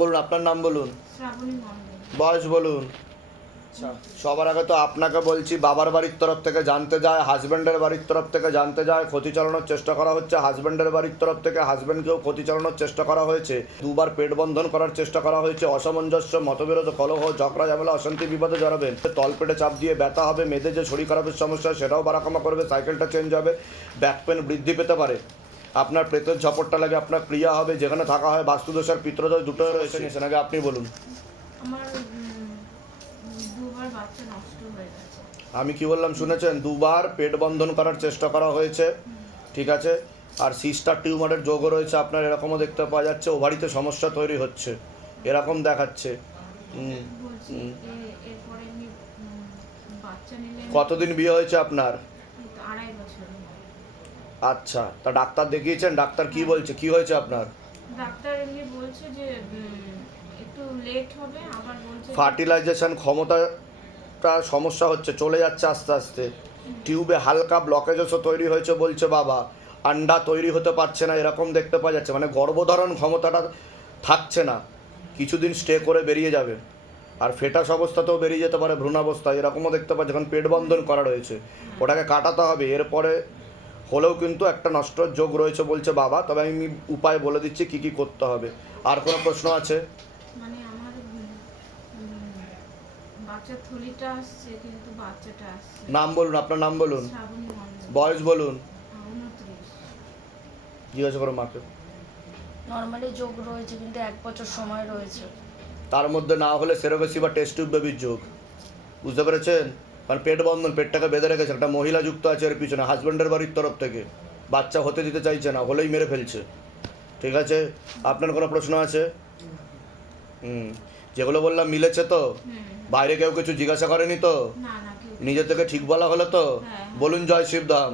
বলুন আপনার নাম বলুন। বয়স বলুন। আচ্ছা। সবার আগে তো আপনাকে বলছি বাবার বাড়ির তরফ থেকে জানতে যায় হাজব্যান্ডের বাড়ির তরফ থেকে জানতে যায় ক্ষতি চালানোর চেষ্টা করা হচ্ছে। হাজব্যান্ডের বাড়ির তরফ থেকে হাজব্যান্ডকেও ক্ষতি চালানোর চেষ্টা করা হয়েছে। দুবার পেট বন্ধন করার চেষ্টা করা হয়েছে। অসামঞ্জস্য মতবিরোধ কলহ ঝগড়া ঝামেলা অশান্তি বিপদে জড়াবেন তল পেটে চাপ দিয়ে ব্যথা হবে মেয়েদের যে শরীর খারাপের সমস্যা সেটাও বারাকামা করবে সাইকেলটা চেঞ্জ হবে ব্যাক পেন বৃদ্ধি পেতে পারে। আপনার প্রেতের ঝপটটা লাগে আপনার ক্রিয়া হবে যেখানে থাকা হয় বাস্তুদোষ আর পিত্রদোষ দুটো রয়েছে সেখানে আপনি বলুন। আমার দুবার বাচ্চা নষ্ট হয়ে গেছে। আমি কি বললাম শুনেছেন? দুবার পেট বন্ধন করার চেষ্টা করা হয়েছে ঠিক আছে? আর সিস্টার টিউমারের যোগও রয়েছে আপনার এরকমও দেখতে পাওয়া যাচ্ছে ওভারিতে সমস্যা তৈরি হচ্ছে এরকম দেখাচ্ছে। কতদিন বিয়ে হয়েছে আপনার এই তো আড়াই বছর আচ্ছা তা ডাক্তার দেখিয়েছেন? ডাক্তার কি বলছে? কি হয়েছে আপনার? ডাক্তার এমনি বলছে যে একটু লেট হবে আবার বলছে ফার্টিলাইজেশন ক্ষমতাটা সমস্যা হচ্ছে চলে যাচ্ছে আস্তে আস্তে। টিউবে হালকা ব্লকেজেসও তৈরি হয়েছে বলছে বাবা। আন্ডা তৈরি হতে পারছে না এরকম দেখতে পাওয়া যাচ্ছে। মানে গর্ভধারণ ক্ষমতাটা থাকছে না। কিছুদিন স্টে করে বেরিয়ে যাবে। আর ফেটাস অবস্থাতেও বেরিয়ে যেতে পারে ভ্রূণাবস্থা এরকমও দেখতে পাচ্ছে এখন পেট বন্ধন করা রয়েছে। ওটাকে কাটাতে হবে। এরপরে হলেও কিন্তু একটা নষ্ট যোগ রয়েছে বলছে বাবা তবে আমি উপায় বলে দিচ্ছি কি কি করতে হবে। আর কোনো প্রশ্ন আছে? মানে আমার উম, উম, থলিটা আসছে কিন্তু বাচ্চাটা আসছে। নাম বলুন আপনার নাম বলুন। বয়স বলুন। জিজ্ঞাসা করো মাকে। নর্মালি যোগ রয়েছে কিন্তু এক বছর সময় রয়েছে। তার মধ্যে না হলে সেরোগেসি বা টেস্ট টিউব বেবির যোগ। বুঝতে পেরেছেন? কারণ পেট বন্ধন পেটটাকে বেঁধে রেখেছে একটা মহিলা যুক্ত আছে এর পিছনে হাজব্যান্ডের বাড়ির তরফ থেকে। বাচ্চা হতে দিতে চাইছে না হলেই মেরে ফেলছে। ঠিক আছে? আপনার কোনো প্রশ্ন আছে? হুম যেগুলো বললাম মিলেছে তো? বাইরে কেউ কিছু জিজ্ঞাসা করেনি তো? না না কেউ নিজে থেকে ঠিক বলা হলো তো? হ্যাঁ। বলুন জয় শিবধাম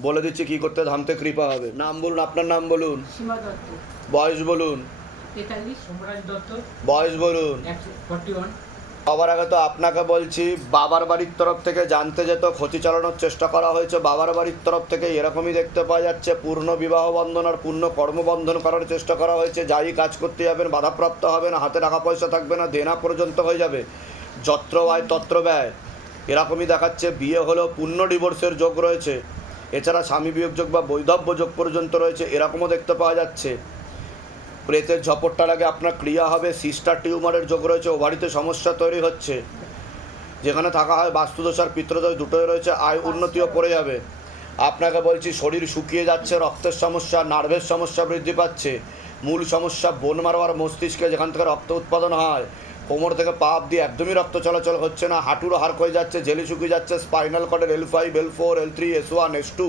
বলে দিচ্ছি কি করতে ধামতে কৃপা হবে। নাম বলুন আপনার নাম বলুন। সীমা বয়স বলুন। বয়স বলুন। সবার আগে তো আপনাকে বলছি, বাবার বাড়ির তরফ থেকে জানতে যেত ক্ষতি চালানোর চেষ্টা করা হয়েছে। বাবার বাড়ির তরফ থেকে এরকমই দেখতে পাওয়া যাচ্ছে, পূর্ণ বিবাহ বন্ধন আর পূর্ণ কর্মবন্ধন করার চেষ্টা করা হয়েছে। যাই কাজ করতে যাবেন, বাধাপ্রাপ্ত হবে না হাতে টাকা পয়সা থাকবে না, দেনা পর্যন্ত হয়ে যাবে। যত্র ব্যয়, তত্র ব্যয়। এরকমই দেখাচ্ছে, বিয়ে হলেও পূর্ণ ডিভোর্সের যোগ রয়েছে। এছাড়া স্বামী বিয়োগ যোগ বা বৈধব্য যোগ পর্যন্ত রয়েছে, এরকমও দেখতে পাওয়া যাচ্ছে। প্রেতের ঝপটটা লাগে আপনার ক্রিয়া হবে, সিস্টার টিউমারের যোগ রয়েছে ওভারিতে সমস্যা তৈরি হচ্ছে। যেখানে থাকা হয় বাস্তুদোষ আর পিত্রদোষ দুটোই রয়েছে, আয় উন্নতিও পড়ে যাবে। আপনাকে বলছি, শরীর শুকিয়ে যাচ্ছে, রক্তের সমস্যা, নার্ভের সমস্যা বৃদ্ধি পাচ্ছে। মূল সমস্যা বোন মারো আর মস্তিষ্কে যেখান থেকে রক্ত উৎপাদন হয়, কোমর থেকে পাপ দিয়ে একদমই রক্ত চলাচল হচ্ছে না হাঁটুরও হার হয়ে যাচ্ছে, জেলি শুকিয়ে যাচ্ছে spinal কর্ডের L five L four L three S one S two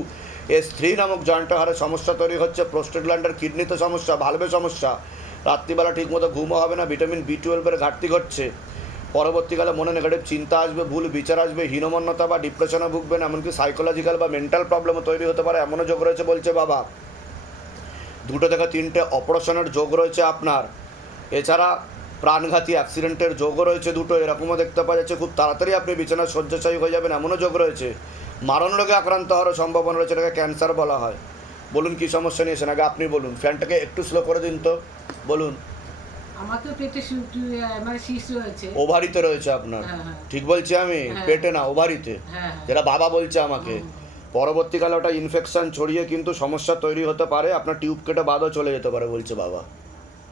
S three নামক জয়েন্টের হারে সমস্যা তৈরি হচ্ছে প্রোস্টেট গ্ল্যান্ডের কিডনিতে সমস্যা ভালভে সমস্যা। রাত্রিবেলা ঠিকমতো ঘুমও হবে না ভিটামিন বি টুয়েলভের ঘাটতি ঘটছে। পরবর্তীকালে মনে নেগেটিভ চিন্তা আসবে, ভুল বিচার আসবে, হীনমন্যতা বা ডিপ্রেশনে ভুগবেন, এমনকি সাইকোলজিক্যাল বা মেন্টাল প্রবলেমও তৈরি হতে পারে, এমনও যোগ রয়েছে বলছে বাবা। দুটো থেকে তিনটে অপারেশনের যোগ রয়েছে আপনার। এছাড়া প্রাণঘাতী অ্যাক্সিডেন্টের যোগও রয়েছে দুটো, এরকমও দেখতে পাওয়া যাচ্ছে। খুব তাড়াতাড়ি আপনি বিছানায় শয্যাশায়ী হয়ে যাবেন, এমনও যোগ রয়েছে। মারণ রোগে আক্রান্ত হওয়ার সম্ভাবনা রয়েছে এটাকে ক্যান্সার বলা হয়। বলুন কি সমস্যা নিয়েছেন আগে আপনি বলুন। ফ্যানটাকে একটু স্লো করে দিন তো। বলুন। আমাকেও পেটে সু- টু- আহ, মানে শীষ রয়েছে। ওভারিতে রয়েছে আপনার। হ্যাঁ, হ্যাঁ। ঠিক বলছি আমি? হ্যাঁ। পেটে না ওভারিতে। যেটা বাবা বলছে আমাকে। পরবর্তীকালে ওটা ইনফেকশন ছড়িয়ে কিন্তু সমস্যা তৈরি হতে পারে। আপনার টিউব কেটে বাদও চলে যেতে পারে বলছে বাবা।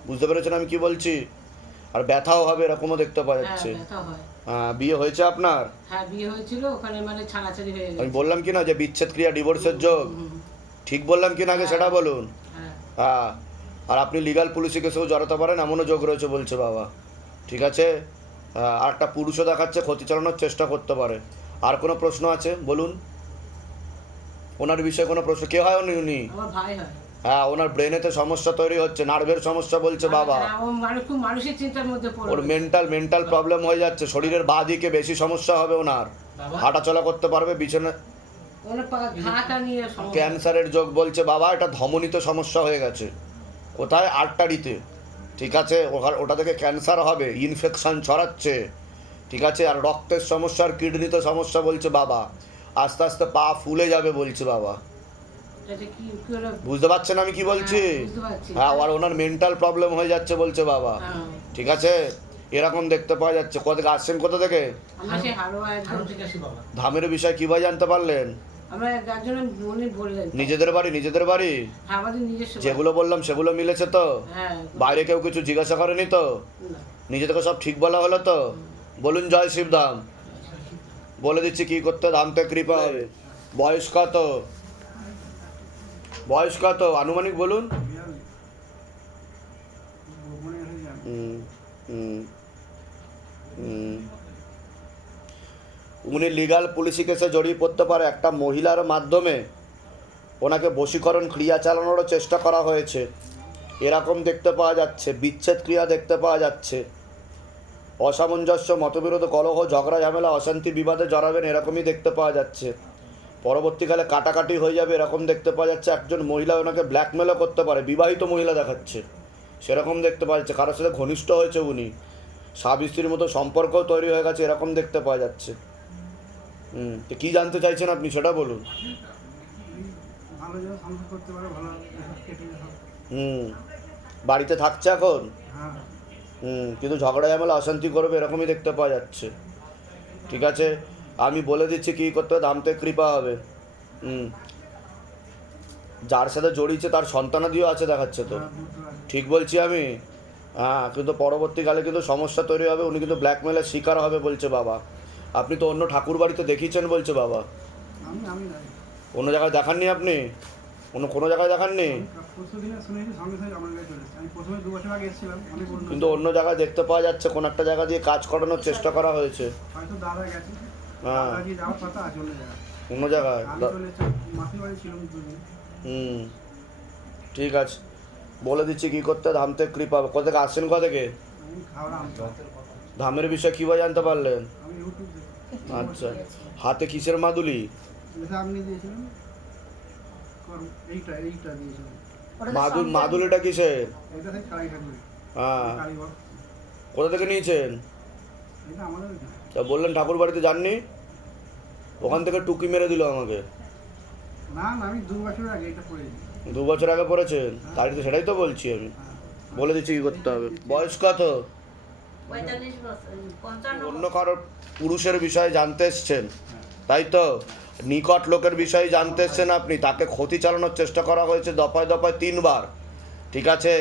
বুঝতে পেরেছেন আমি কি বলছি? আর ব্যথাও হবে এরকমও দেখতে পাওয়া যাচ্ছে। বিয়ে হয়েছে আপনার? হ্যাঁ বিয়ে হয়েছিল ওখানে মানে ছাড়াছাড়ি হয়ে আমি বললাম কি না যে বিচ্ছেদ ক্রিয়া ডিভোর্সের যোগ? ঠিক বললাম কি না আগে সেটা বলুন? হ্যাঁ। হ্যাঁ আর আপনি লিগাল পুলিশে কেসেও জড়াতে পারেন এমনও যোগ রয়েছে বলছে বাবা। ঠিক আছে? হ্যাঁ, আর একটা পুরুষও দেখাচ্ছে ক্ষতি চালানোর চেষ্টা করতে পারে। আর কোনো প্রশ্ন আছে? বলুন। ওনার বিষয়ে কোনো প্রশ্ন? কে হয় উনি উনি? আমার ভাই হয়। হ্যাঁ ওনার ব্রেনেতে সমস্যা তৈরি হচ্ছে নার্ভের সমস্যা বলছে বাবা। হ্যাঁ, মানে মানুষের চিন্তার মধ্যে ওর মেন্টাল মেন্টাল প্রবলেম হয়ে যাচ্ছে শরীরের বাঁ দিকে বেশি সমস্যা হবে ওনার। হাঁটাচলা করতে পারবে বিছানা ক্যান্সারের যোগ বলছে বাবা এটা ধমনীতে সমস্যা হয়ে গেছে। কোথায়? আটটারিতে। ঠিক আছে? ওটা থেকে ক্যান্সার হবে ইনফেকশন ছড়াচ্ছে। ঠিক আছে? আর রক্তের সমস্যা আর কিডনিতে সমস্যা বলছে বাবা। আস্তে আস্তে পা ফুলে যাবে বলছে বাবা। বুঝতে পারছেন আমি কি বলছি? হ্যাঁ, বুঝতে হ্যাঁ আর ওনার মেন্টাল প্রবলেম হয়ে যাচ্ছে বলছে বাবা। হ্যাঁ। ঠিক আছে? এরকম দেখতে পাওয়া যাচ্ছে। কোথা থেকে আসছেন কোথা থেকে? ধামের বিষয় কীভাবে জানতে পারলেন? আমরা একজনের বললেন। নিজেদের বাড়ি নিজেদের বাড়ি? নিজস্ব বাড়ি। যেগুলো বললাম সেগুলো মিলেছে তো? হ্যাঁ। বাইরে কেউ কিছু জিজ্ঞাসা করেনি তো? না। নিজে থেকে সব ঠিক বলা হলো তো? বলুন জয় শিবধাম। বলে দিচ্ছি কি করতে? ধাম থেকে কৃপা হবে। বয়স কত? বয়স কত? আনুমানিক বলুন। উনি লিগাল পুলিশি কেসে জড়িয়ে পড়তে পারে। একটা মহিলার মাধ্যমে ওনাকে বশীকরণ ক্রিয়া চালানোরও চেষ্টা করা হয়েছে। এরকম দেখতে পাওয়া যাচ্ছে, বিচ্ছেদ ক্রিয়া দেখতে পাওয়া যাচ্ছে। অসামঞ্জস্য, মতবিরোধ, কলহ, ঝগড়া, ঝামেলা, অশান্তি বিবাদে জড়াবেন, এরকমই দেখতে পাওয়া যাচ্ছে। পরবর্তীকালে কাটাকাটি হয়ে যাবে, এরকম দেখতে পাওয়া যাচ্ছে একজন মহিলা ওনাকে ব্ল্যাকমেলও করতে পারে, বিবাহিত মহিলা দেখাচ্ছে। সেরকম দেখতে পাওয়া যাচ্ছে, কারোর সাথে ঘনিষ্ঠ হয়েছে উনি। স্বামী স্ত্রীর মতো সম্পর্কও তৈরি হয়ে গেছে, এরকম দেখতে পাওয়া যাচ্ছে। হুম, তো কী জানতে চাইছেন আপনি সেটা বলুন। হুম, বাড়িতে থাকছে এখন? হুম, কিন্তু ঝগড়া ঝামেলা অশান্তি করবে, এরকমই দেখতে পাওয়া যাচ্ছে। ঠিক আছে? আমি বলে দিচ্ছি কী করতে হবে? দামতে কৃপা হবে। হুম। যার সাথে জড়িয়েছে তার সন্তানাদিও আছে দেখাচ্ছে তো। ঠিক বলছি আমি? হ্যাঁ কিন্তু পরবর্তীকালে কিন্তু সমস্যা তৈরি হবে উনি কিন্তু ব্ল্যাকমেলের শিকার হবে বলছে বাবা। আপনি তো অন্য ঠাকুর বাড়িতে দেখিয়েছেন বলছে বাবা। অন্য জায়গায় দেখাননি আপনি? অন্য কোনো জায়গায় দেখাননি? কিন্তু অন্য জায়গায় দেখতে পাওয়া যাচ্ছে কোন একটা জায়গা দিয়ে কাজ করানোর চেষ্টা করা হয়েছে। হ্যাঁ। যাওয়ার কথা অন্য জায়গায়। অন্য মাসির বাড়ি হুম। ঠিক আছে। বলে দিচ্ছি কি করতে ধাম থেকে কৃপা। কোথা থেকে আসছেন কোথা থেকে? আমি খাওয়া আনতে ধামের বিষয়ে কীভাবে জানতে পারলেন? আমি ইউটিউব দেখি আচ্ছা। হাতে কিসের মাদুলি? মাদুল মাদুলিটা কিসের? হ্যাঁ। কোথা থেকে নিয়েছেন? এটা আমাদের এখানে। তা বললেন ঠাকুর বাড়িতে যাননি? ওখান থেকে টুকি মেরে দিল আমাকে। না না আমি দু বছর আগে এটা পড়েছি দু বছর আগে পড়েছেন তাই তো সেটাই তো বলছি আমি। বলে দিচ্ছি কি করতে হবে। বয়স কত অন্য কারোর পুরুষের বিষয়ে জানতে এসছেন? তাই তো? নিকট লোকের বিষয়ে জানতে এসছেন আপনি? তাকে ক্ষতি চালানোর চেষ্টা করা হয়েছে দফায় দফায় তিনবার। ঠিক আছে?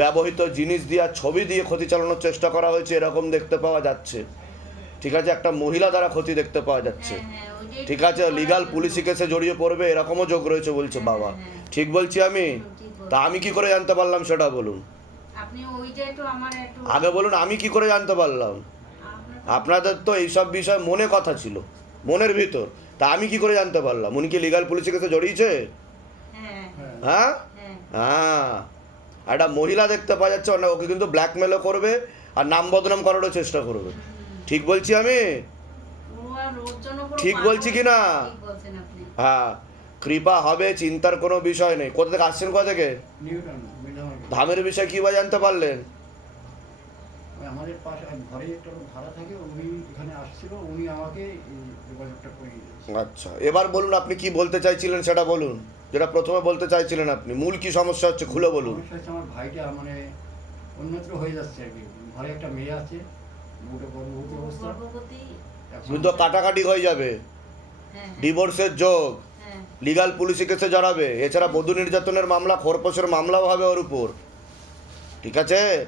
ব্যবহৃত জিনিস দিয়ে ছবি দিয়ে ক্ষতি চালানোর চেষ্টা করা হয়েছে এরকম দেখতে পাওয়া যাচ্ছে। ঠিক আছে একটা মহিলা দ্বারা ক্ষতি দেখতে পাওয়া যাচ্ছে। হ্যাঁ, ওই যে ঠিক আছে লিগাল পুলিশি কেসে জড়িয়ে পড়বে এরকমও যোগ রয়েছে বলছে বাবা। ঠিক বলছি আমি? তা আমি কি করে জানতে পারলাম সেটা বলুন? আগে বলুন আমি কি করে জানতে পারলাম? আপনাদের তো এইসব বিষয় মনে কথা ছিল মনের ভিতর। তা আমি কি করে জানতে পারলাম? উনি কি লিগাল পুলিশের কাছে জড়িয়েছে? হ্যাঁ হ্যাঁ? হ্যাঁ। হ্যাঁ। একটা মহিলা দেখতে পাওয়া যাচ্ছে ওকে কিন্তু ব্ল্যাকমেলও করবে আর নাম বদনাম করারও চেষ্টা করবে। ঠিক বলছি আমি? ঠিক বলছি কি না? ঠিক বলছেন আপনি। হ্যাঁ কৃপা হবে চিন্তার কোনো বিষয় নেই। কোথা থেকে আসছেন কোথা থেকে? ধামের বিষয়ে কী বা জানতে পারলেন? আমাদের পাশে ঘরে একটা ভাড়া থাকে উনি এখানে আসছিল উনি আমাকে যোগাযোগটা করে আচ্ছা এবার বলুন আপনি কি বলতে চাইছিলেন সেটা বলুন। যেটা প্রথমে বলতে চাইছিলেন আপনি মূল কি সমস্যা হচ্ছে খুলে বলুন। আমার ভাইটা মানে অন্যত্র হয়ে যাচ্ছে আর কি ঘরে একটা মেয়ে আছে কিন্তু কাটাকাটি হয়ে যাবে। হ্যাঁ। ডিভোর্সের যোগ। হ্যাঁ। লিগাল পুলিশি কেসে জড়াবে। এছাড়া বধূ নির্যাতনের মামলা খোরপোশের মামলাও হবে ওর উপর। ঠিক আছে?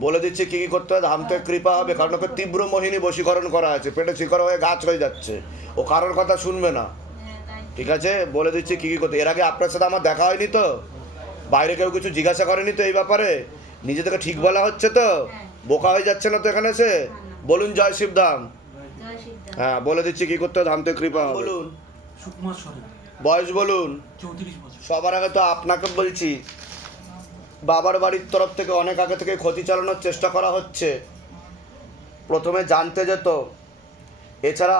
বলে দিচ্ছি কি কি করতে হবে। ধাম থেকে কৃপা হবে। কারণ ওকে তীব্র মোহিনী বশীকরণ করা আছে। পেটে শিকড় হয়ে গাছ হয়ে যাচ্ছে। ও কারোর কথা শুনবে না। হ্যাঁ ঠিক আছে? বলে দিচ্ছি কি কি করতে। এর আগে আপনার সাথে আমার দেখা হয়নি তো? বাইরে কেউ কিছু জিজ্ঞাসা করেনি তো এই ব্যাপারে? নিজে থেকে ঠিক বলা হচ্ছে তো? বোকা হয়ে যাচ্ছে না তো এখানে এসে? বলুন জয় শিবধাম হ্যাঁ বলে দিচ্ছি কি করতে হবে? ধাম থেকে কৃপা বলুন। বয়স বলুন। চৌত্রিশ বছর। সবার আগে তো আপনাকে বলছি বাবার বাড়ির তরফ থেকে অনেক আগে থেকে ক্ষতি চালানোর চেষ্টা করা হচ্ছে। প্রথমে জানতে যেত। এছাড়া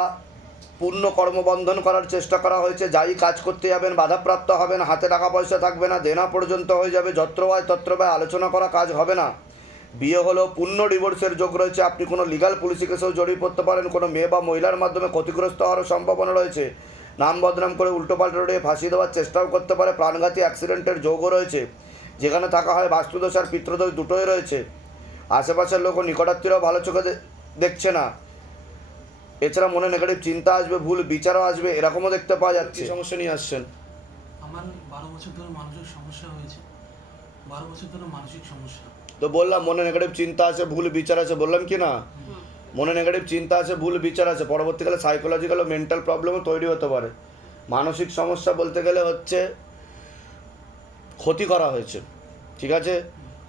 পূর্ণ কর্মবন্ধন করার চেষ্টা করা হয়েছে। যাই কাজ করতে যাবেন বাধাপ্রাপ্ত হবেন হাতে টাকা পয়সা থাকবে না দেনা পর্যন্ত হয়ে যাবে যত্র হয় তত্র আলোচনা করা কাজ হবে না। বিয়ে হলো পূর্ণ ডিভোর্সের যোগ রয়েছে। আপনি কোনো লিগাল পুলিশি কেসেও জড়িয়ে পড়তে পারেন কোনো মেয়ে বা মহিলার মাধ্যমে ক্ষতিগ্রস্ত হওয়ার সম্ভাবনা রয়েছে। নাম বদনাম করে উল্টোপাল্টা রোডে ফাঁসিয়ে দেওয়ার চেষ্টাও করতে পারে। প্রাণঘাতী অ্যাক্সিডেন্টের যোগও রয়েছে। যেখানে থাকা হয় বাস্তুদোষ আর পিত্রদোষ দুটোই রয়েছে। আশেপাশের লোক ও নিকটাত্মীয়রাও ভালো চোখে দেখছে না। এছাড়া মনে নেগেটিভ চিন্তা আসবে ভুল বিচারও আসবে এরকমও দেখতে পাওয়া যাচ্ছে। সমস্যা নিয়ে আসছেন? আমার বারো বছর ধরে মানসিক সমস্যা হয়েছে। বারো বছর ধরে মানসিক সমস্যা। তো বললাম মনে নেগেটিভ চিন্তা আছে ভুল বিচার আছে বললাম কি না? মনে নেগেটিভ চিন্তা আছে ভুল বিচার আছে পরবর্তীকালে সাইকোলজিক্যাল ও মেন্টাল প্রবলেমও তৈরি হতে পারে। মানসিক সমস্যা বলতে গেলে হচ্ছে ক্ষতি করা হয়েছে ঠিক আছে?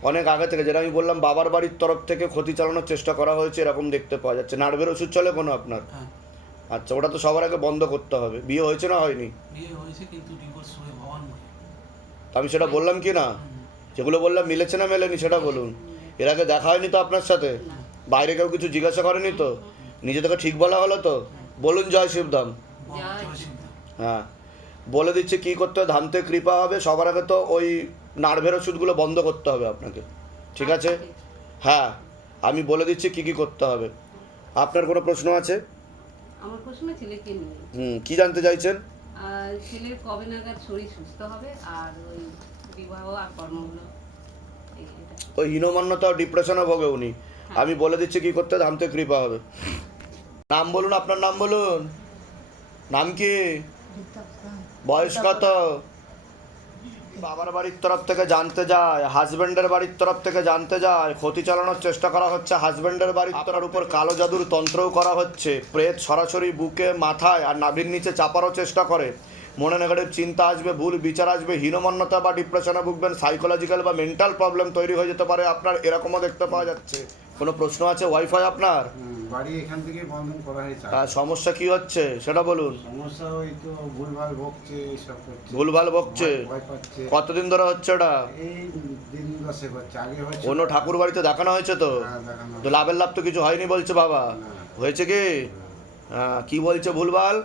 অনেক আগে থেকে যেটা আমি বললাম বাবার বাড়ির তরফ থেকে ক্ষতি চালানোর চেষ্টা করা হয়েছে এরকম দেখতে পাওয়া যাচ্ছে। নার্ভের ওষুধ চলে কোনো আপনার? হ্যাঁ। আচ্ছা ওটা তো সবার আগে বন্ধ করতে হবে। বিয়ে হয়েছে না হয়নি? হয়ে আমি সেটা বললাম কি না? যেগুলো বললাম মিলেছে না মেলেনি সেটা বলুন। এর আগে দেখা হয়নি তো আপনার সাথে? বাইরে কেউ কিছু জিজ্ঞাসা করেনি তো? নিজে থেকে ঠিক বলা হলো তো? বলুন জয় শিবধাম। হ্যাঁ। বলে দিচ্ছে কী করতে হবে? ধামতে কৃপা হবে। সবার আগে তো ওই নার্ভের ওষুধগুলো বন্ধ করতে হবে আপনাকে। ঠিক আছে? হ্যাঁ। আমি বলে দিচ্ছি কী কী করতে হবে। আপনার কোনো প্রশ্ন আছে? আমার প্রশ্ন ছেলেকে নিয়ে? হুম কী জানতে চাইছেন? ছেলের কবে নাগাদ শরীর সুস্থ হবে? আর ওই বিবাহ আর কর্মগুলো। ওই হীনমান্যতা ও ডিপ্রেশনে ভোগে উনি আমি বলে দিচ্ছি কী করতে ধামতে কৃপা হবে। নাম বলুন আপনার নাম বলুন। নাম কি? বয়স কত বাবার বাড়ির তরফ থেকে জানতে যায় হাজবেন্ডের বাড়ির তরফ থেকে জানতে যায় ক্ষতি চালানোর চেষ্টা করা হচ্ছে হাজবেন্ডের বাড়ির তরার উপর কালো জাদুর তন্ত্রও করা হচ্ছে প্রেত সরাসরি বুকে মাথায় আর নাভির নিচে চাপারও চেষ্টা করে। মনে নেগেটিভ চিন্তা আসবে ভুল বিচার আসবে হীনমন্যতা বা ডিপ্রেশনে ভুগবেন সাইকোলজিক্যাল বা মেন্টাল প্রবলেম তৈরি হয়ে যেতে পারে। আপনার এরকমও দেখতে পাওয়া যাচ্ছে। কোনো প্রশ্ন আছে? ওয়াইফাই আপনার? বাড়ি এখান থেকে বন্ধন করা হয়েছে। সমস্যা কি হচ্ছে? সেটা বলুন। সমস্যা ওই তো ভুলভাল বকছে এইসব করছে ভুলভাল বকছে কতদিন ধরে হচ্ছে এই দিন আগে হয়েছে অন্য ঠাকুর বাড়িতে দেখানো হয়েছে তো? হ্যাঁ, তো লাভের লাভ তো কিছু হয়নি বলছে বাবা। হয়েছে কি? হ্যাঁ কি বলছে ভুলভাল?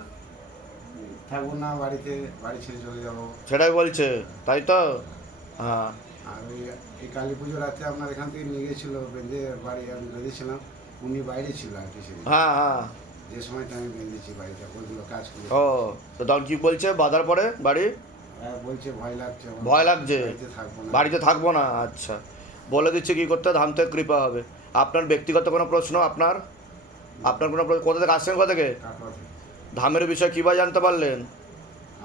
থাকব না বাড়িতে বাড়ি ছেড়ে চলে যাব। সেটাই বলছে তাই তো? হ্যাঁ। ওই এই কালী পুজো রাতে আপনার এখান থেকে নিয়ে গেছিল বেঁধে বাড়ি আমি বেঁধেছিলাম উনি বাইরে ছিল আর কি সেদিন। হ্যাঁ হ্যাঁ। যে সময়টা আমি বেঁধেছি বাড়িতে ওইগুলো কাজ করে। ও তো তখন কি বলছে বাধার পরে বাড়ি? আর বলছে ভয় লাগছে আমার। ভয় লাগছে? বাড়িতে থাকব না। বাড়িতে থাকব না? আচ্ছা। বলে দিচ্ছে কি করতে? ধাম থেকে কৃপা হবে। আপনার ব্যক্তিগত কোনো প্রশ্ন আপনার? আপনার কোনো প্রশ্ন কোথা থেকে আসছেন কোথা থেকে? কাটোয়া থেকে। ধামের বিষয়ে কীভাবে জানতে পারলেন?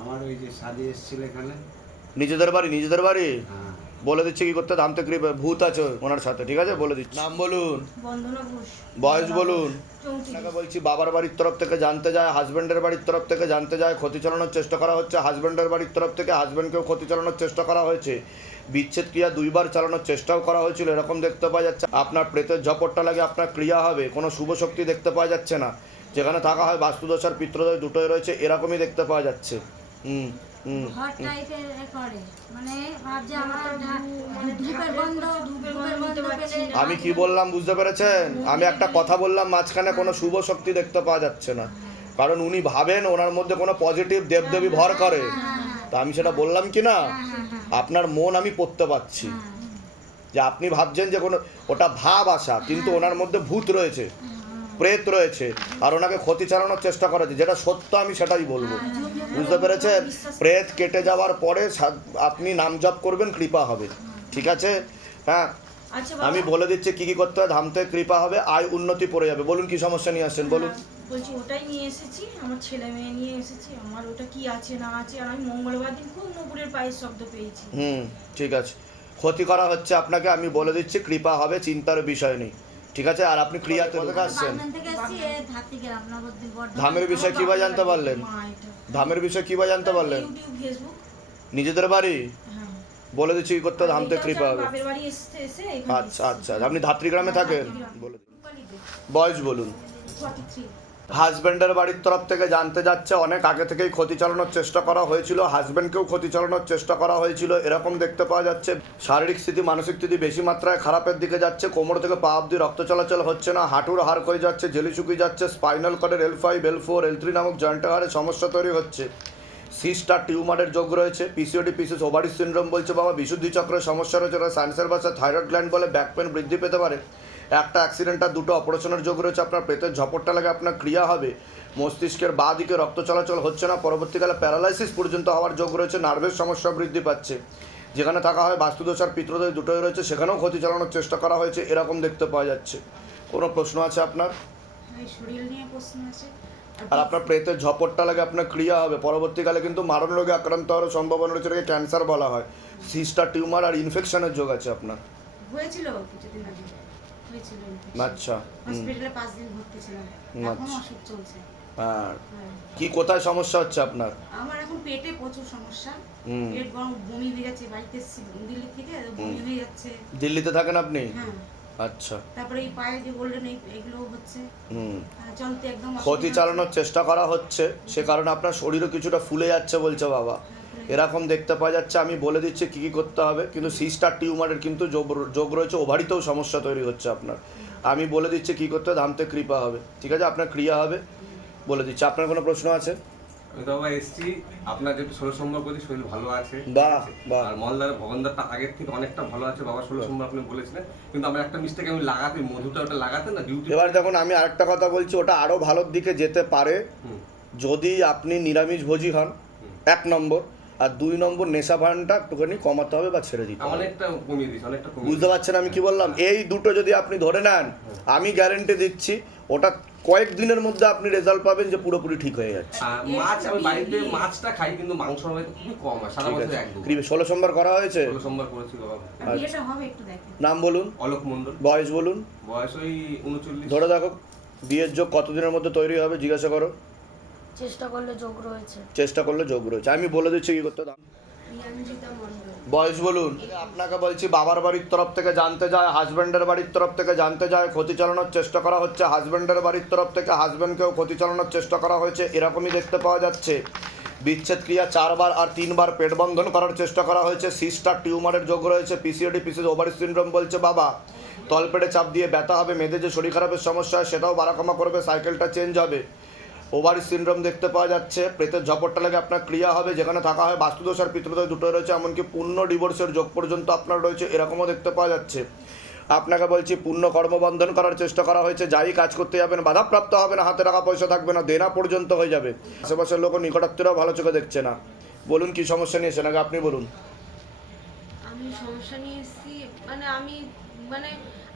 আমার ওই যে শাদি এসেছিল এখানে। নিজেদের বাড়ি নিজেদের বাড়ি? হ্যাঁ। বলে দিচ্ছে কি করতে? ধাম থেকে কৃপা ভূত আছে ওনার সাথে ঠিক আছে? বলে দিচ্ছি। নাম বলুন। বয়স বলুন। আপনাকে বলছি বাবার বাড়ির তরফ থেকে জানতে যায় হাজব্যান্ডের বাড়ির তরফ থেকে জানতে যায় ক্ষতি চালানোর চেষ্টা করা হচ্ছে। হাজব্যান্ডের বাড়ির তরফ থেকে হাজব্যান্ডকেও ক্ষতি চালানোর চেষ্টা করা হয়েছে। বিচ্ছেদ ক্রিয়া দুইবার চালানোর চেষ্টাও করা হয়েছিল। এরকম দেখতে পাওয়া যাচ্ছে। আপনার প্রেতের ঝপটটা লাগে আপনার ক্রিয়া হবে। কোনো শুভ শক্তি দেখতে পাওয়া যাচ্ছে না। যেখানে থাকা হয় বাস্তুদোষ আর পিত্রদোষ দুটোই রয়েছে এরকমই দেখতে পাওয়া যাচ্ছে। হুম হুম ঘর টাইপের করে মানে ভাবছে আমার মানে ধূপের গন্ধ ধূপের গন্ধ আমি কি বললাম বুঝতে পেরেছেন? আমি একটা কথা বললাম মাঝখানে কোনো শুভ শক্তি দেখতে পাওয়া যাচ্ছে না। কারণ উনি ভাবেন ওনার মধ্যে কোনো পজিটিভ দেবদেবী ভর করে। তা আমি সেটা বললাম কি না? আপনার মন আমি পড়তে পারছি। যে আপনি ভাবছেন যে কোনো ওটা ভাব আসা কিন্তু ওনার মধ্যে ভূত রয়েছে। প্রেত রয়েছে আর ওনাকে ক্ষতি চালানোর চেষ্টা করেছে যেটা সত্য আমি সেটাই বলব। বুঝতে পেরেছেন প্রেত কেটে যাওয়ার পরে আপনি নাম জপ করবেন কৃপা হবে। ঠিক আছে? হ্যাঁ? আচ্ছা আমি বলে দিচ্ছি কি কি করতে হবে ধামতে কৃপা হবে আয় উন্নতি পড়ে যাবে। বলুন কি সমস্যা নিয়ে আসছেন? বলুন। বলছি ওটাই নিয়ে এসেছি আমার ছেলে মেয়ে নিয়ে এসেছি। আমার ওটা কি আছে না আছে আর আমি মঙ্গলবার দিন খুব নুপুরের পায়ের শব্দ পেয়েছি। হুম ঠিক আছে। ক্ষতি করা হচ্ছে আপনাকে আমি বলে দিচ্ছি কৃপা হবে চিন্তার বিষয় নেই। ঠিক আছে আর আপনি ক্রিয়াতে কোথা আসছেন। ধামের বিষয়ে কীভাবে জানতে পারলেন? ধামের বিষয়ে কীভাবে জানতে পারলেন? নিজেদের বাড়ি? হ্যাঁ। বলে দিচ্ছি কি করতে ধামতে কৃপা হবে। আচ্ছা আচ্ছা আপনি ধাত্রী গ্রামে থাকেন? বলে। বয়স বলুন। হাজব্যান্ডের বাড়ির তরফ থেকে জানতে যাচ্ছে, অনেক আগে থেকেই ক্ষতি চালানোর চেষ্টা করা হয়েছিল হাজব্যান্ডকেও ক্ষতি চালানোর চেষ্টা করা হয়েছিল, এরকম দেখতে পাওয়া যাচ্ছে। শারীরিক স্থিতি, মানসিক স্থিতি বেশি মাত্রায় খারাপের দিকে যাচ্ছে, কোমর থেকে পা অব্দি রক্ত চলাচল হচ্ছে না, হাঁটুর হাড় হয়ে যাচ্ছে, জেলি শুকিয়ে যাচ্ছে, spinal কর্ডের L five L four L three নামক জয়েন্টের হাড়ে সমস্যা তৈরি হচ্ছে। সিস্টার টিউমারের যোগ রয়েছে পিসিওডি পিসিস ওভারি সিন্ড্রোম বলছে, বাবা, বিশুদ্ধি চক্রের সমস্যা রয়েছে সায়েন্সের ভাষা থাইরয়েড গ্ল্যান্ড বলে ব্যাক পেন বৃদ্ধি পেতে পারে। একটা অ্যাক্সিডেন্ট আর দুটো অপারেশনের যোগ রয়েছে আপনার পেটের ঝপটটা লাগে আপনার ক্রিয়া হবে। মস্তিষ্কের বাঁ দিকে রক্ত চলাচল হচ্ছে না। পরবর্তীকালে প্যারালাইসিস পর্যন্ত হওয়ার যোগ রয়েছে। নার্ভের সমস্যা বৃদ্ধি পাচ্ছে। যেখানে থাকা হয় বাস্তুদোষ আর পিত্রদোষ দুটোই রয়েছে। সেখানেও ক্ষতি চালানোর চেষ্টা করা হয়েছে। এরকম দেখতে পাওয়া যাচ্ছে। কোনো প্রশ্ন আছে আপনার? আর আপনার প্রেতের ঝপটটা লাগে আপনার ক্রিয়া হবে। পরবর্তীকালে কিন্তু মারণ রোগে আক্রান্ত হওয়ার সম্ভাবনা রয়েছে। এটাকে ক্যান্সার বলা হয়। সিস্টার টিউমার আর ইনফেকশনের যোগ আছে আপনার। হয়েছিল কিছুদিন আগে। হয়েছিল আচ্ছা হসপিটালে পাঁচ দিন ভর্তি ছিলাম। আচ্ছা। এখনও ওষুধ চলছে। হ্যাঁ হ্যাঁ। কি কোথায় সমস্যা হচ্ছে আপনার? আমার এখন পেটে প্রচুর সমস্যা। পেট গরম বমি হয়ে যাচ্ছে বাড়িতে দিল্লি থেকে বমি হয়ে যাচ্ছে। দিল্লিতে থাকেন আপনি? হ্যাঁ। আচ্ছা। তারপরে এই পায়ে যে গোল্ডেন এগুলো হচ্ছে। হুম। চলতে একদম ক্ষতি চালানোর চেষ্টা করা হচ্ছে। সে কারণে আপনার শরীরও কিছুটা ফুলে যাচ্ছে বলছে বাবা। এরকম দেখতে পাওয়া যাচ্ছে আমি বলে দিচ্ছি কী কী করতে হবে। কিন্তু সিস্টার টিউমারের কিন্তু যোগ যোগ রয়েছে ওভারিতেও সমস্যা তৈরি হচ্ছে আপনার। আমি বলে দিচ্ছি কী করতে হবে ধামতে কৃপা হবে ঠিক আছে? আপনার ক্রিয়া হবে বলে দিচ্ছি। আপনার কোনো প্রশ্ন আছে? বাবা এসছি আপনার যেহেতু ষোলো সোমবার করছি শরীর ভালো আছে। আর মলদার আগের থেকে অনেকটা ভালো আছে বাবা ষোলো সোমবার আপনি বলেছিলেন। কিন্তু আমার একটা মিস্টেক আমি লাগাতে মধুটা ওটা লাগাতে না ডিউটি এবার দেখুন আমি আরেকটা কথা বলছি ওটা আরও ভালোর দিকে যেতে পারে। যদি আপনি নিরামিষ ভোজি হন এক নম্বর। আর দুই নম্বর নেশা ভানটা একটুখানি কমাতে হবে বা ছেড়ে দিতে হবে। বুঝতে পারছেন আমি কি বললাম? এই দুটো যদি আপনি ধরে নেন আমি গ্যারেন্টি দিচ্ছি ওটা কয়েক দিনের মধ্যে আপনি রেজাল্ট পাবেন যে পুরোপুরি ঠিক হয়ে যাচ্ছে। মাছ আমি বাড়িতে মাছটা খাই কিন্তু মাংস খুবই কম হয় সারা ঠিক বছর আছে। এক ষোলো সোমবার করা হয়েছে? ষোলো সোমবার করেছি বাবা। আর বিয়েটা হবে একটু দেখেন। নাম বলুন। অলোক মণ্ডল। বয়স বলুন। বয়স ওই উনচল্লিশ। ধরে দেখো বিয়ের যোগ কতদিনের মধ্যে তৈরি হবে জিজ্ঞাসা করো। চেষ্টা করলে যোগ রয়েছে। চেষ্টা করলে যোগ রয়েছে। আমি বলে দিচ্ছি কি করতে দাম বয়স বলুন। আপনাকে বলছি বাবার বাড়ির তরফ থেকে জানতে যায় হাজব্যান্ডের বাড়ির তরফ থেকে জানতে যায় ক্ষতি চালানোর চেষ্টা করা হচ্ছে। হাজব্যান্ডের বাড়ির তরফ থেকে হাজব্যান্ডকেও ক্ষতি চালানোর চেষ্টা করা হয়েছে। এরকমই দেখতে পাওয়া যাচ্ছে। বিচ্ছেদ ক্রিয়া চারবার আর তিনবার পেট বন্ধন করার চেষ্টা করা হয়েছে। সিস্টার টিউমারের যোগ রয়েছে। পিসিওডি পিসিস ওভারি সিনড্রোম বলছে বাবা। তলপেটে চাপ দিয়ে ব্যথা হবে মেয়েদের যে শরীর খারাপের সমস্যা হয় সেটাও বারাকামা করবে সাইকেলটা চেঞ্জ হবে। ওভারি সিনড্রোম দেখতে পাওয়া যাচ্ছে। প্রেতের ঝপটটা লাগে আপনার ক্রিয়া হবে, যেখানে থাকা হয় বাস্তুদোষ আর পিতৃদোষ দুটো রয়েছে, এমনকি পূর্ণ ডিভোর্সের যোগ পর্যন্ত আপনার রয়েছে, এরকমও দেখতে পাওয়া যাচ্ছে। আপনাকে বলছি পূর্ণ কর্মবন্ধন করার চেষ্টা করা হয়েছে, যাই কাজ করতে যাবেন, বাধাপ্রাপ্ত হবে না, হাতে টাকা পয়সা থাকবে না, দেনা পর্যন্ত হয়ে যাবে। আশেপাশের লোক নিকটাত্মীয়রাও ভালো চোখে দেখছে না। বলুন, কি সমস্যা নিয়েছেন আগে আপনি বলুন। আমি সমস্যা নিয়ে মানে আমি মানে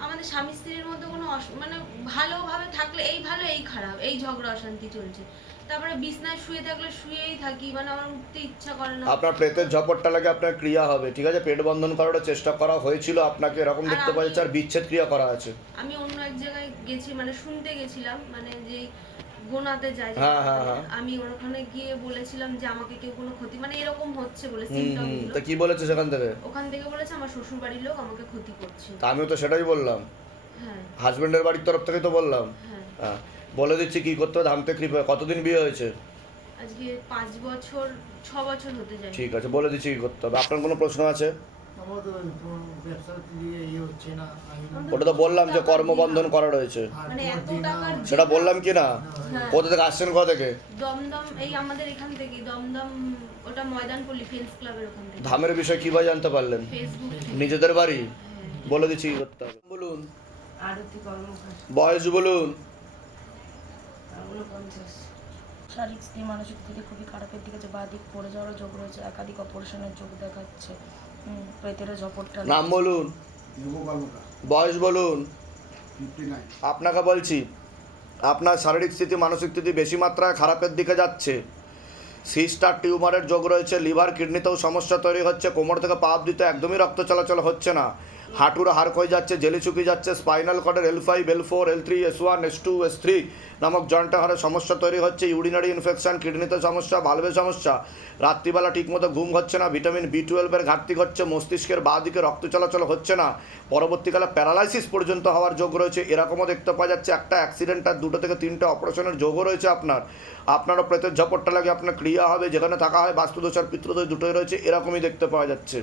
আমাদের স্বামী স্ত্রীর মধ্যে কোনো মানে ভালোভাবে থাকলে এই ভালো এই খারাপ এই ঝগড়া অশান্তি চলছে। তারপরে বিছনায় শুয়ে থাকলে শুয়েই থাকি মানে আমার উঠতে ইচ্ছা করে না। আপনার প্রেতের ঝপটটা লাগে আপনার ক্রিয়া হবে ঠিক আছে? পেট বন্ধন করার চেষ্টা করা হয়েছিল আপনাকে এরকম দেখতে পাওয়া যাচ্ছে আর বিচ্ছেদ ক্রিয়া করা আছে। আমি অন্য এক জায়গায় গেছি মানে শুনতে গেছিলাম মানে যে গোনাতে যায় হ্যাঁ, হ্যাঁ, হ্যাঁ। আমি ওখানে গিয়ে বলেছিলাম যে আমাকে কেউ কোনো ক্ষতি মানে এরকম হচ্ছে বলে তা কি বলেছে সেখান থেকে? ওখান থেকে বলেছে আমার শ্বশুর বাড়ির লোক আমাকে ক্ষতি করছে। তা আমিও তো সেটাই বললাম। হ্যাঁ। হাজবেন্ডের বাড়ির তরফ থেকে তো বললাম। হ্যাঁ। হ্যাঁ বলে দিচ্ছি কি করতে হবে ধামতে কৃপা কতদিন বিয়ে হয়েছে? আজকে পাঁচ বছর ছ বছর হতে যায় ঠিক আছে বলে দিচ্ছি কি করতে হবে। আপনার কোনো প্রশ্ন আছে? ব্যবসা দিয়ে ইয়ে হচ্ছে না। ওটা তো বললাম যে কর্মবন্ধন করা রয়েছে। মানে এত টাকার সেটা বললাম কি না? হ্যাঁ। কোথা থেকে আসছেন কোথা থেকে? দমদম এই আমাদের এখান থেকে দমদম ওটা ময়দানপল্লী ক্লাবের ওখান থেকে। ধামের বিষয়ে কীভাবে জানতে পারলেন? নিজেদের বাড়ি? বলে দিচ্ছি কি করতে হবে বলুন বয়স বলুন। শারীরিক স্থিতি মানসিক স্থিতি খুবই খারাপের দিকে যে বা দিক পড়ে যাওয়ার যোগ রয়েছে একাধিক অপারেশনের যোগ দেখাচ্ছে। পেটের নাম বলুন। যুব বয়স বলুন। আপনাকে বলছি আপনার শারীরিক স্থিতি মানসিক স্থিতি বেশি মাত্রায় খারাপের দিকে যাচ্ছে। সিস্টার টিউমারের যোগ রয়েছে লিভার কিডনিতেও সমস্যা তৈরি হচ্ছে কোমর থেকে পাপ দিতে একদমই রক্ত চলাচল হচ্ছে না। হাঁটুর হাড় ক্ষয়ে যাচ্ছে, জেলে শুকিয়ে যাচ্ছে, spinal কর্ডের L five L four L three S one S two S three নামক জয়েন্টে হাড়ে সমস্যা তৈরি হচ্ছে, ইউরিনারি ইনফেকশন কিডনিতে সমস্যা ভালভে সমস্যা। রাত্রিবেলা ঠিকমতো ঘুম হচ্ছে না ভিটামিন বি টুয়েলভের ঘাটতি ঘটছে, মস্তিষ্কের বাঁ দিকে রক্ত চলাচল হচ্ছে না। পরবর্তীকালে প্যারালাইসিস পর্যন্ত হওয়ার যোগ রয়েছে, এরকমও দেখতে পাওয়া যাচ্ছে, একটা অ্যাক্সিডেন্ট আর দুটো থেকে তিনটে অপারেশনের যোগও রয়েছে আপনার। আপনারও প্রেতের ঝপটটা লাগে, আপনার ক্রিয়া হবে, যেখানে থাকা হয় বাস্তুদোষ আর পিতৃদোষ দুটোই রয়েছে, এরকমই দেখতে পাওয়া যাচ্ছে।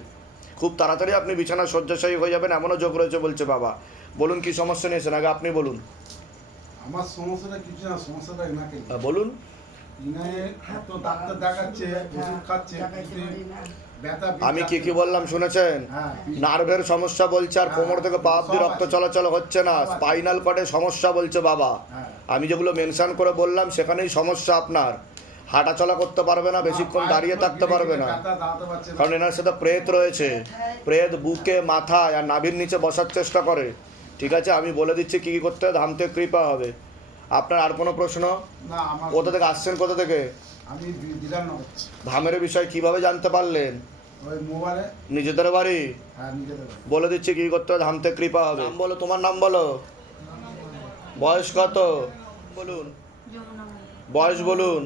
খুব তাড়াতাড়ি আপনি বিছানা শয্যাশায়ী হয়ে যাবেন এমনও যোগ রয়েছে বলছে বাবা। বলুন কি সমস্যা নিয়েছেন? আগে আপনি বলুন। আমার সমস্যাটা কিছু না সমস্যাটা এনাকে বলুন। ডাক্তার দেখাচ্ছে ওষুধ খাচ্ছে আমি কি কি বললাম শুনেছেন? হ্যাঁ নার্ভের সমস্যা বলছে আর কোমর থেকে পা অব্দি রক্ত চলাচল হচ্ছে না স্পাইনাল কর্ডে সমস্যা বলছে বাবা। হ্যাঁ। আমি যেগুলো মেনশন করে বললাম সেখানেই সমস্যা আপনার। হাঁটাচলা করতে পারবে না বেশিক্ষণ দাঁড়িয়ে থাকতে পারবে না। কারণ এনার সাথে প্রেত রয়েছে। প্রেত বুকে মাথায় আর নাভির নিচে বসার চেষ্টা করে। ঠিক আছে আমি বলে দিচ্ছি কি কি করতে হয় ধাম কৃপা হবে। আপনার আর কোনো প্রশ্ন? কোথা থেকে আসছেন কোথা থেকে? ধামের বিষয় কীভাবে জানতে পারলেন? নিজেদের বাড়ি? হ্যাঁ নিজেদের বাড়ি। বলে দিচ্ছি কি করতে হবে ধাম থেকে কৃপা হবে। নাম বলো তোমার নাম বলো। বয়স কত? বলুন। বয়স বলুন।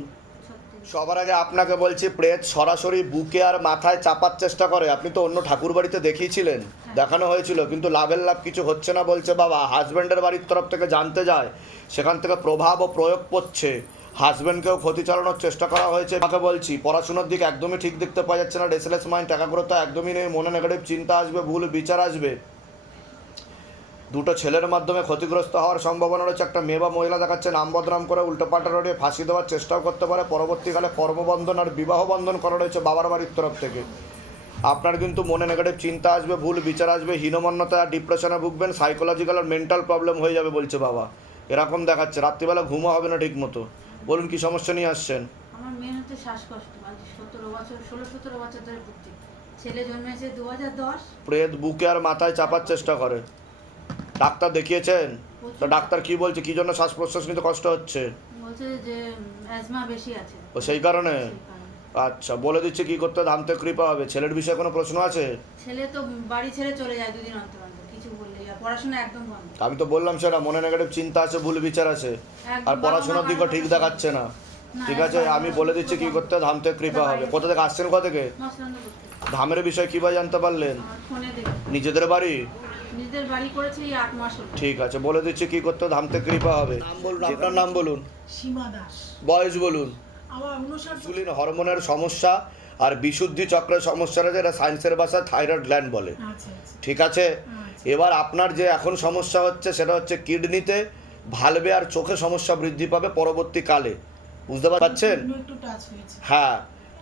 সবার আগে আপনাকে বলছি প্রেত সরাসরি বুকে আর মাথায় চাপার চেষ্টা করে। আপনি তো অন্য ঠাকুর বাড়িতে দেখিয়েছিলেন দেখানো হয়েছিল কিন্তু লাভের লাভ কিছু হচ্ছে না বলছে বাবা। হাজব্যান্ডের বাড়ির তরফ থেকে জানতে যায় সেখান থেকে প্রভাব ও প্রয়োগ পড়ছে। হাজব্যান্ডকেও ক্ষতি চালানোর চেষ্টা করা হয়েছে। তাকে বলছি পড়াশোনার দিক একদমই ঠিক দেখতে পাওয়া যাচ্ছে না। রেসলেস মাইন্ড টাকা একাগ্রতা একদমই নেই। মনে নেগেটিভ চিন্তা আসবে ভুল বিচার আসবে। দুটো ছেলের মাধ্যমে ক্ষতিগ্রস্ত হওয়ার সম্ভাবনা রয়েছে। একটা মেয়ে বা মহিলা দেখাচ্ছে নাম বদনাম করে উল্টোপাল্টা রড়িয়ে ফাঁসি দেওয়ার চেষ্টাও করতে পারে। পরবর্তীকালে কর্মবন্ধন আর বিবাহ বন্ধন করা রয়েছে বাবার বাড়ির তরফ থেকে। আপনার কিন্তু মনে নেগেটিভ চিন্তা আসবে ভুল বিচার আসবে হীনমন্যতা আর ডিপ্রেশনে ভুগবেন সাইকোলজিক্যাল আর মেন্টাল প্রবলেম হয়ে যাবে বলছে বাবা। এরকম দেখাচ্ছে রাত্রিবেলা ঘুমও হবে না ঠিক মতো বলুন কি সমস্যা নিয়ে আসছেন? আমার মেয়ের হচ্ছে শ্বাসকষ্ট সতেরো বছর ষোলো সতেরো বছর ধরে ভুগছি। ছেলে জন্মেছে দু হাজার দশ। প্রেত বুকে আর মাথায় চাপার চেষ্টা করে। ডাক্তার দেখিয়েছেন? তো ডাক্তার কি বলছে? কি জন্য শ্বাস প্রশ্বাস নিতে কষ্ট হচ্ছে? বলছে যে অ্যাজমা বেশি আছে। ও সেই কারণে? আচ্ছা বলে দিচ্ছি কি করতে? ধামতে কৃপা হবে। ছেলের বিষয়ে কোনো প্রশ্ন আছে? ছেলে তো বাড়ি ছেড়ে চলে যায় দুদিন অন্তর অন্তর কিছু বললে পড়াশোনা একদম বন্ধ। আমি তো বললাম সেটা মনে নেগেটিভ চিন্তা আছে ভুল বিচার আছে। আর পড়াশোনার দিকও ঠিক দেখাচ্ছে না। ঠিক আছে? আমি বলে দিচ্ছি কি করতে? ধামতে কৃপা হবে। কোথা থেকে আসছেন কোথা থেকে? ধামের বিষয়ে কীভাবে জানতে পারলেন? নিজেদের বাড়ি? নিজেদের বাড়ি করেছে এই আট মাস হলো। ঠিক আছে বলে দিচ্ছি কি করতে ধামতে কৃপা হবে। নাম বলুন আপনার নাম বলুন। সীমা দাস। বয়স বলুন। আমার ইনসুলিন হরমোনের সমস্যা আর বিশুদ্ধি চক্রের সমস্যাটা যেটা সায়েন্সের ভাষায় থাইরয়েড গ্ল্যান্ড বলে। আচ্ছা আচ্ছা। ঠিক আছে? এবার আপনার যে এখন সমস্যা হচ্ছে সেটা হচ্ছে কিডনিতে ভালবে আর চোখে সমস্যা বৃদ্ধি পাবে পরবর্তীকালে। বুঝতে পারছেন? একটু একটু টাচ হয়েছে। হ্যাঁ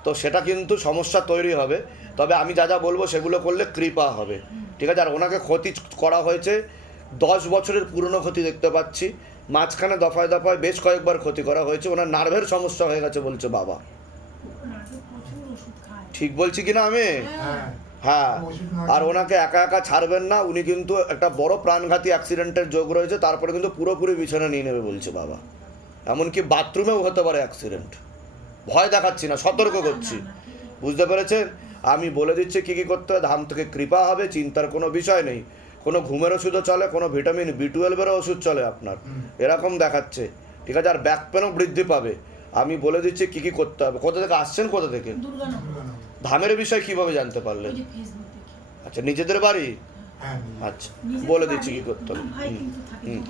তো সেটা কিন্তু সমস্যা তৈরি হবে। তবে আমি যা যা বলব সেগুলো করলে কৃপা হবে। ঠিক আছে? আর ওনাকে ক্ষতি করা হয়েছে। দশ বছরের পুরনো ক্ষতি দেখতে পাচ্ছি। মাঝখানে দফায় দফায় বেশ কয়েকবার ক্ষতি করা হয়েছে। ওনার নার্ভের সমস্যা হয়ে গেছে বলছে বাবা। ঠিক বলছি কিনা আমি? হ্যাঁ। হ্যাঁ। আর ওনাকে একা একা ছাড়বেন না। উনি কিন্তু একটা বড় প্রাণঘাতী অ্যাক্সিডেন্টের যোগ রয়েছে। তারপরে কিন্তু পুরোপুরি বিছানা নিয়ে নেবে বলছে বাবা। এমনকি বাথরুমেও হতে পারে অ্যাক্সিডেন্ট। ভয় দেখাচ্ছি না সতর্ক করছি। বুঝতে পেরেছেন? আমি বলে দিচ্ছি কী কী করতে হবে ধাম থেকে কৃপা হবে চিন্তার কোনো বিষয় নেই। কোনো ঘুমের ওষুধও চলে কোনো ভিটামিন বি টুয়েলভেরও ওষুধ চলে আপনার। এরকম দেখাচ্ছে। ঠিক আছে আর ব্যাক পেনও বৃদ্ধি পাবে। আমি বলে দিচ্ছি কী কী করতে হবে। কোথা থেকে আসছেন কোথা থেকে? ধামের বিষয় কীভাবে জানতে পারলেন আচ্ছা নিজেদের বাড়ি? হ্যাঁ আচ্ছা বলে দিচ্ছি কি করতে হবে। হুম, হুম,